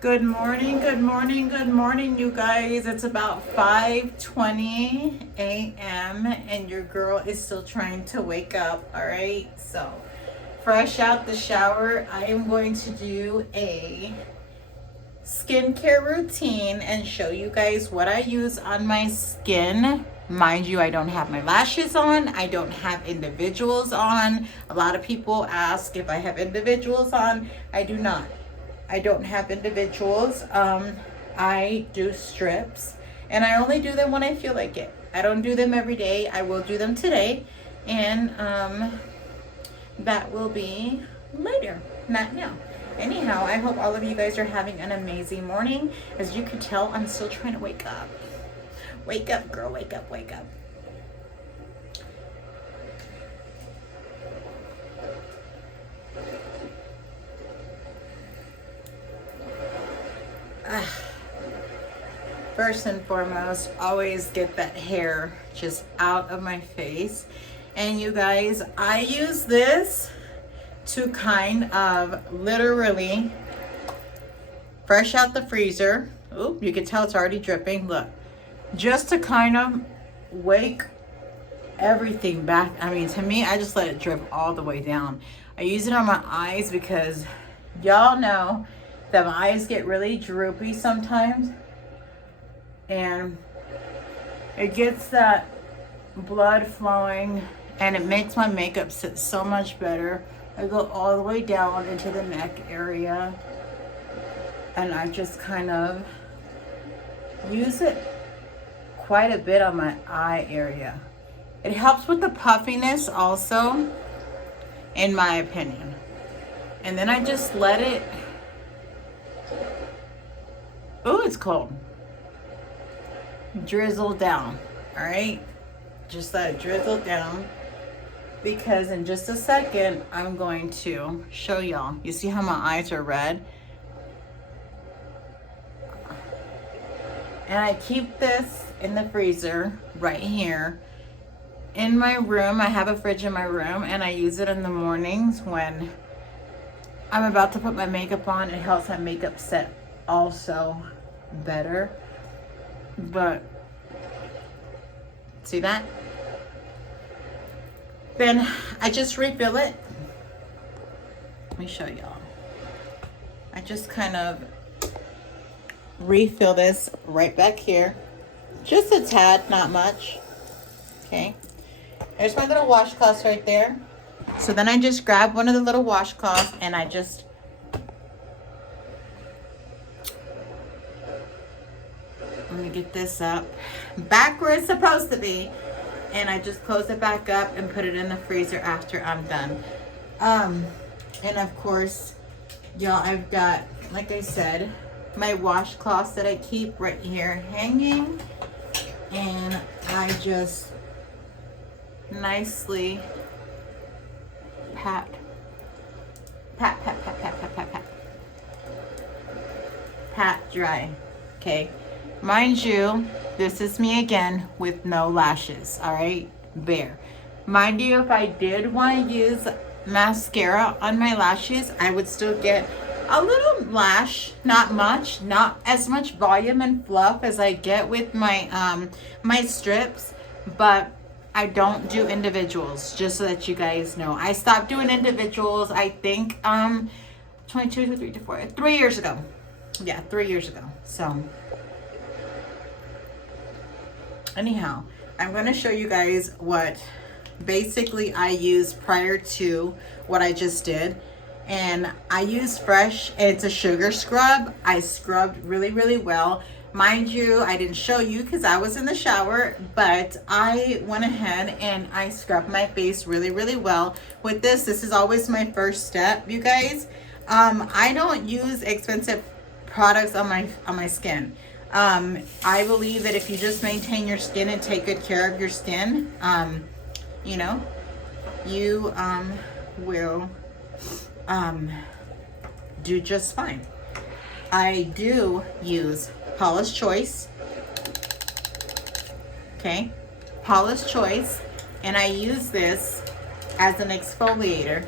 Good morning, good morning, good morning, you guys. It's about 5:20 a.m. and your girl is still trying to wake up, all right? So, fresh out the shower, I am going to do a skincare routine and show you guys what I use on my skin. Mind you, I don't have my lashes on. I don't have individuals on. A lot of people ask if I have individuals on. I do not. I don't have individuals. I do strips and I only do them when I feel like it. I don't do them every day. I will do them today and that will be later, not now. Anyhow, I hope all of you guys are having an amazing morning. As you can tell, I'm still trying to wake up. Wake up, girl, wake up, wake up. First and foremost, always get that hair just out of my face. And you guys, I use this to kind of literally fresh out the freezer. Oh, you can tell it's already dripping. Look, just to kind of wake everything back. I mean, to me, I just let it drip all the way down. I use it on my eyes because y'all know that my eyes get really droopy sometimes. And it gets that blood flowing and it makes my makeup sit so much better. I go all the way down into the neck area and I just kind of use it quite a bit on my eye area. It helps with the puffiness also, in my opinion. And then I just let it, oh, it's cold, drizzle down. All right, just let it drizzle down, because in just a second I'm going to show y'all. You see how my eyes are red? And I keep this in the freezer right here in my room. I have a fridge in my room and I use it in the mornings when I'm about to put my makeup on. It helps my makeup set also better. But see that? Then I just refill it. Let me show y'all. I just kind of refill this right back here. Just a tad, not much. Okay. There's my little washcloths right there. So then I just grab one of the little washcloths and I just let me get this up back where it's supposed to be, and I just close it back up and put it in the freezer after I'm done. And of course, y'all, I've got, like I said, my washcloths that I keep right here hanging, and I just nicely pat dry. Okay, mind you, this is me again with no lashes. All right, bare. Mind you, if I did want to use mascara on my lashes, I would still get a little lash, not much, not as much volume and fluff as I get with my my strips, but I don't do individuals, just so that you guys know. I stopped doing individuals, I think 22, 23, 24, 3 years ago. Yeah, 3 years ago. So anyhow, I'm going to show you guys what basically I used prior to what I just did. And I use Fresh. It's a sugar scrub. I scrubbed really, really well. Mind you, I didn't show you because I was in the shower, but I went ahead and I scrubbed my face really, really well with this. This is always my first step, you guys. I don't use expensive products on my skin. I believe that if you just maintain your skin and take good care of your skin, you know, you will do just fine. I do use Paula's Choice. Okay, Paula's Choice, and I use this as an exfoliator.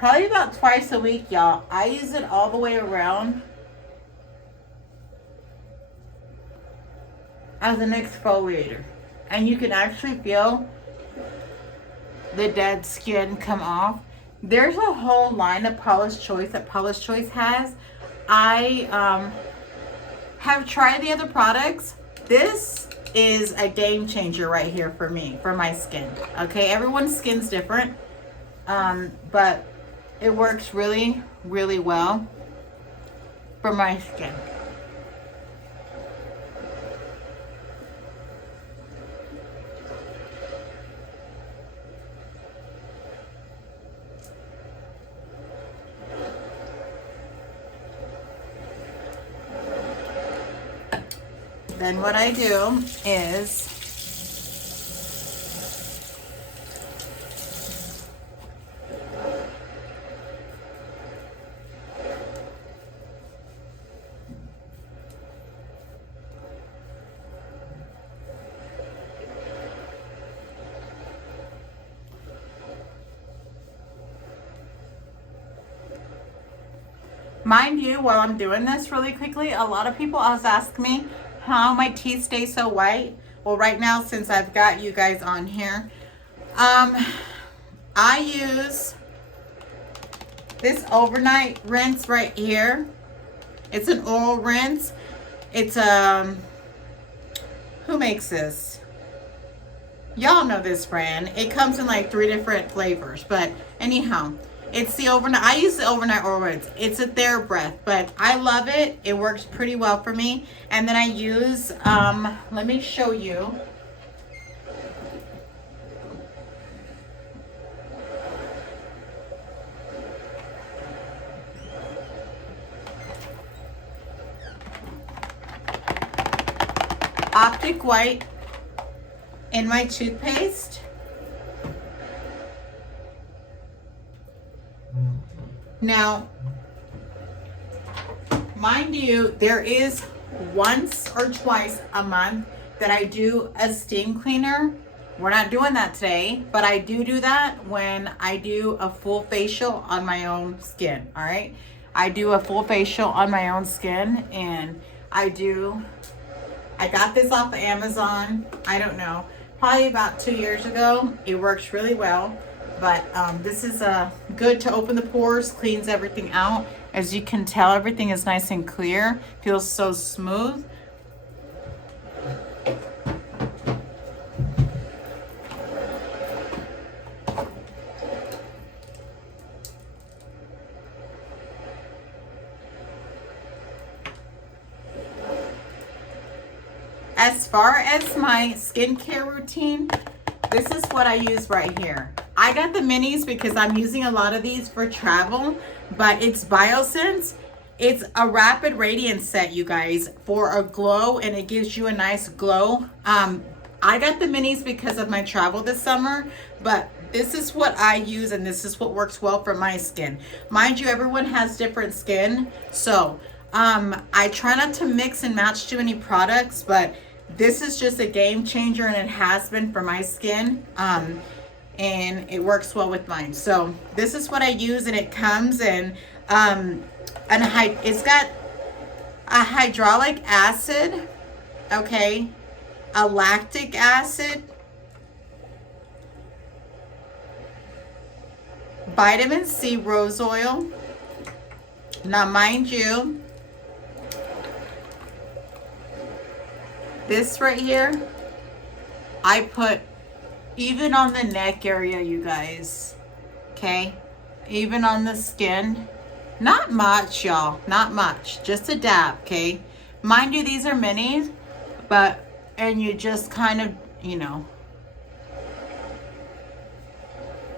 probably about twice a week, y'all. I use it all the way around as an exfoliator. And you can actually feel the dead skin come off. There's a whole line of Paula's Choice that Paula's Choice has. I have tried the other products. This is a game changer right here for me, for my skin. Okay, everyone's skin's different, but it works really, really well for my skin. Then what I do is mind you, while I'm doing this really quickly, a lot of people always ask me how my teeth stay so white. Well, right now, since I've got you guys on here, I use this overnight rinse right here. It's an oral rinse. It's who makes this? Y'all know this brand. It comes in like 3 different flavors, but anyhow, it's the overnight. I use the overnight oral rinse. It's a TheraBreath, but I love it. It works pretty well for me. And then I use, let me show you. Optic White in my toothpaste. Now, mind you, there is once or twice a month that I do a steam cleaner. We're not doing that today, but I do that when I do a full facial on my own skin, all right? I do a full facial on my own skin, and I got this off of Amazon, I don't know, probably about 2 years ago. It works really well. But this is good to open the pores, cleans everything out. As you can tell, everything is nice and clear. Feels so smooth. As far as my skincare routine, this is what I use right here. I got the minis because I'm using a lot of these for travel, but it's Biosense. It's a rapid radiance set, you guys, for a glow, and it gives you a nice glow. I got the minis because of my travel this summer, but this is what I use, and this is what works well for my skin. Mind you, everyone has different skin, so I try not to mix and match too many products, but this is just a game changer, and it has been for my skin. And it works well with mine. So this is what I use, and it comes in it's got a hydraulic acid, okay, a lactic acid, vitamin C rose oil. Now mind you, this right here, I put even on the neck area, you guys, okay, even on the skin. Not much, y'all, not much, just a dab, okay. Mind you, these are minis, and you just kind of, you know,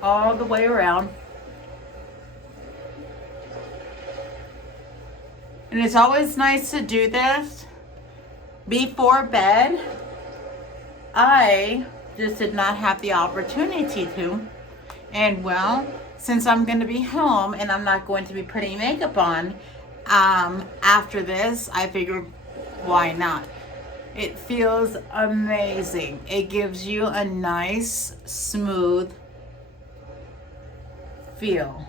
all the way around. And it's always nice to do this before bed. I just did not have the opportunity to. And well, since I'm going to be home and I'm not going to be putting makeup on after this, I figured, why not? It feels amazing. It gives you a nice, smooth feel.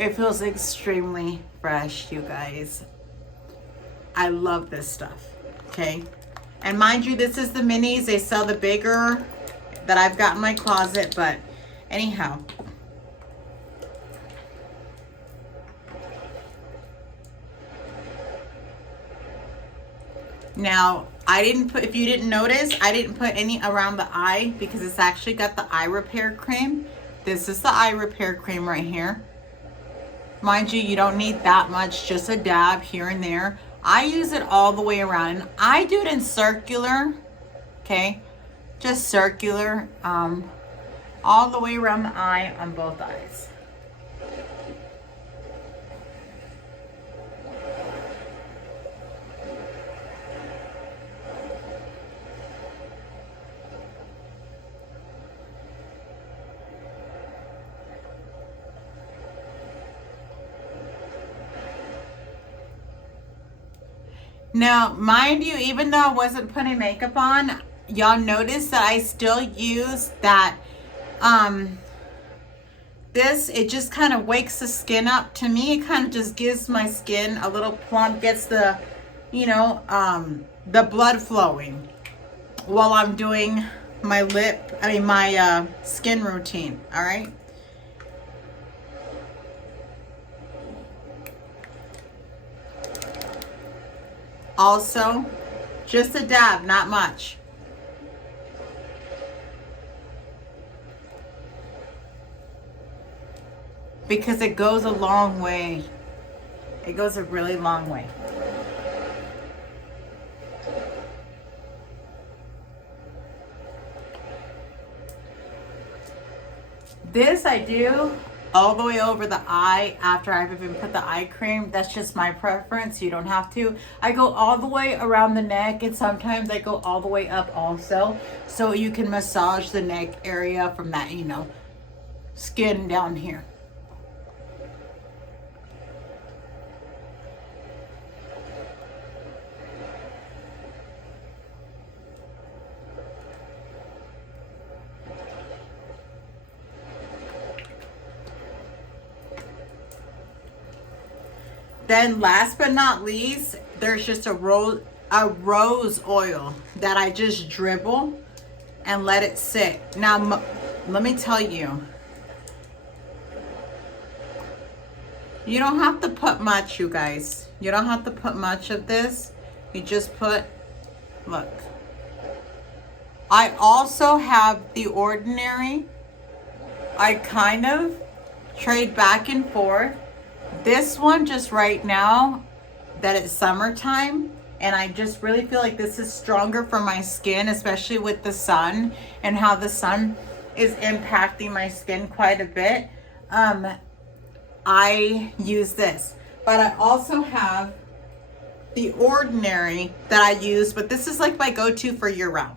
It feels extremely fresh, you guys. I love this stuff, okay? And mind you, this is the minis. They sell the bigger that I've got in my closet, but anyhow. Now, I didn't put, if you didn't notice, I didn't put any around the eye because it's actually got the eye repair cream. This is the eye repair cream right here. Mind you, you don't need that much, just a dab here and there. I use it all the way around, and I do it in circular, okay? Just circular, all the way around the eye on both eyes. Now, mind you, even though I wasn't putting makeup on, y'all notice that I still use that, it just kind of wakes the skin up. To me, it kind of just gives my skin a little plump, gets the, you know, the blood flowing while I'm doing my my skin routine, all right? Also, just a dab, not much. Because it goes a long way. It goes a really long way. This I do all the way over the eye after I've even put the eye cream. That's just my preference. You don't have to. I go all the way around the neck, and sometimes I go all the way up also, so you can massage the neck area from that, you know, skin down here. Then last but not least, there's just a rose oil that I just dribble and let it sit. Now, let me tell you, you don't have to put much, you guys. You don't have to put much of this. You just put, look. I also have the Ordinary. I kind of trade back and forth. This one, just right now that it's summertime, and I just really feel like this is stronger for my skin, especially with the sun and how the sun is impacting my skin quite a bit. I use this, but I also have the Ordinary that I use, but this is like my go-to for year round.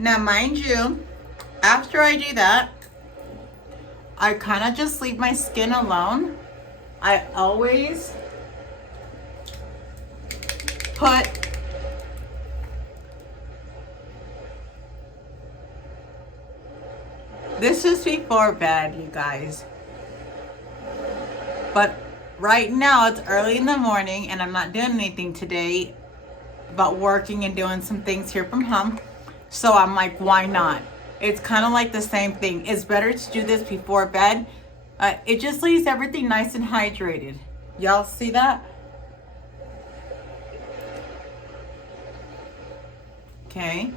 Now, mind you, after I do that, I kind of just leave my skin alone. I always put this is before bed, you guys. But right now it's early in the morning and I'm not doing anything today but working and doing some things here from home. So I'm like, why not? It's kind of like the same thing. It's better to do this before bed. It just leaves everything nice and hydrated. Y'all see that? Okay.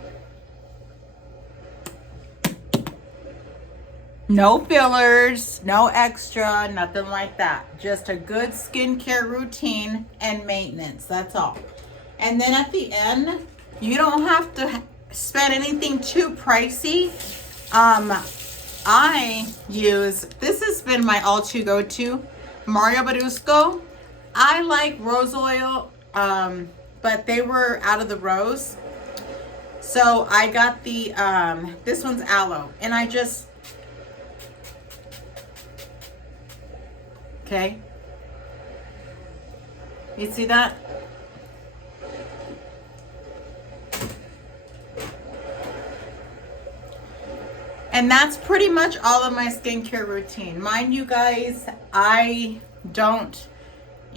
No fillers, no extra, nothing like that. Just a good skincare routine and maintenance. That's all. And then at the end, you don't have to spend anything too pricey. I use, this has been my all-to go-to, Mario Badescu. I like rose oil, but they were out of the rose. So I got the, this one's aloe, and I just, okay. You see that? And that's pretty much all of my skincare routine. Mind you guys, I don't,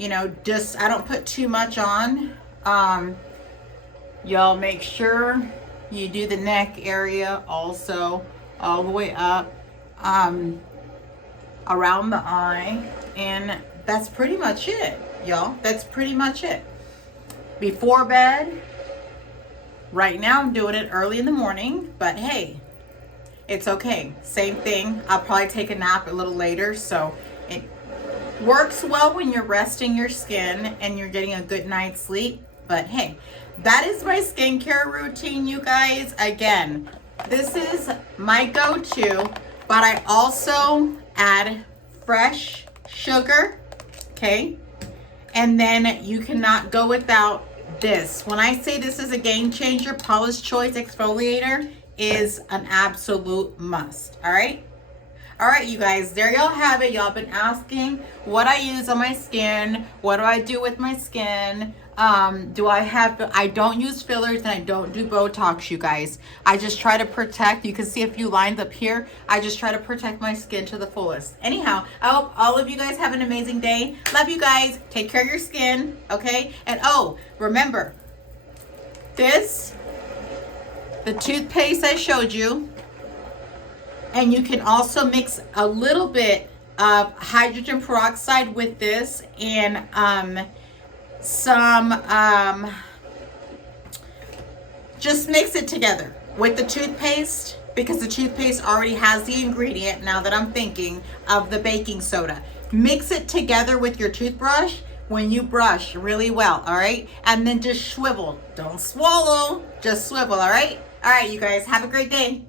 I don't put too much on. Y'all make sure you do the neck area also, all the way up, around the eye. And that's pretty much it, y'all. That's pretty much it. Before bed, right now I'm doing it early in the morning, but hey, it's okay. Same thing. I'll probably take a nap a little later. So it works well when you're resting your skin and you're getting a good night's sleep. But hey, that is my skincare routine, you guys. Again, this is my go-to, but I also add fresh sugar, okay? And then you cannot go without this. When I say this is a game changer, Paula's Choice Exfoliator is an absolute must. All right, you guys, there y'all have it. Y'all been asking what I use on my skin, what do I do with my skin. I don't use fillers and I don't do Botox, you guys. I just try to protect. You can see a few lines up here. I just try to protect my skin to the fullest. Anyhow, I hope all of you guys have an amazing day. Love you guys. Take care of your skin, okay? And oh, remember, the toothpaste I showed you, and you can also mix a little bit of hydrogen peroxide with this and just mix it together with the toothpaste, because the toothpaste already has the ingredient, now that I'm thinking, of the baking soda. Mix it together with your toothbrush when you brush really well, all right? And then just swivel. Don't swallow, just swivel, all right? All right, you guys, have a great day.